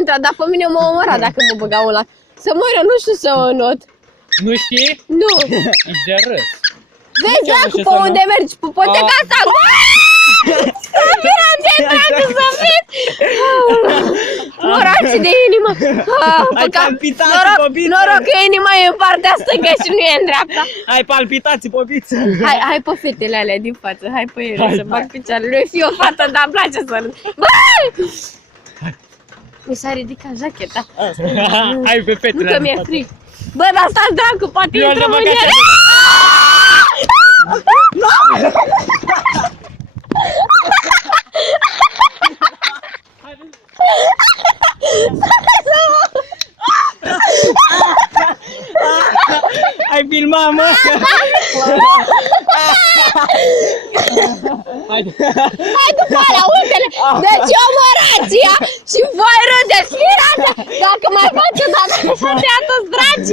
intrat, dar pe mine m-a omorat dacă mă băgau ăla. Să mor eu, nu știu să o not. Nu știi? Nu. Ești de râs. Vezi, dracu, pe unde mergi? Pe poteca asta? Să vină ce dracu să fiți! Morați de inimă! Ai palpitații, bobiță! Noroc că inima e în partea stângă și nu e în dreapta. Ai palpitații, bobiță! Hai pe fetele alea din față, hai pe ele să bag picioarele. Eu fi o fată, dar îmi place să râd. Băi! Mi s-a ridicat jacheta. Hai pe fetele. Nu că mi-e fric. Bă, dar stați dracu, poate intrăm în ele. Ai filmat, mă! Hai după alea, uite-le! Deci eu mă rația și voi râdeți, mirați! Dacă mai faci o dată așa de toți dragi!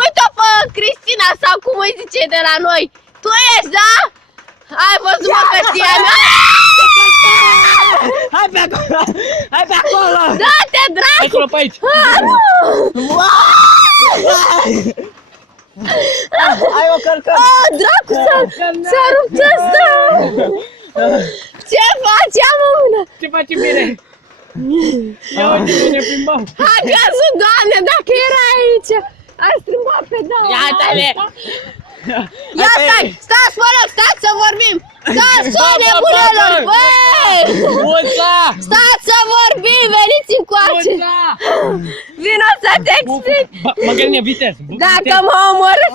Uite-o pe Cristina sau cum îi zice de la noi! Tu ești, da? Ai văzut, mă, că știa mea? Hai pe acolo! Hai pe acolo! Da-te, dracu! Hai acolo pe aici! Ai o cărcări! Dracu, s-a rupt ăsta! Ce faci? Ia-mă mână! Ce faci bine? Ia uite, ne plimbăm! Hai cazul, Doamne, dacă era aici! Ai strâmbat pe doamne! Iată-le! Ia stai! Stați, mă rog, stați să vorbim! Stați, soi nebunelor, băi! Uța! Stați să vorbim, veniți încoace! Vino să te explic! Măgălnie, viteză! Dacă mă omorâți,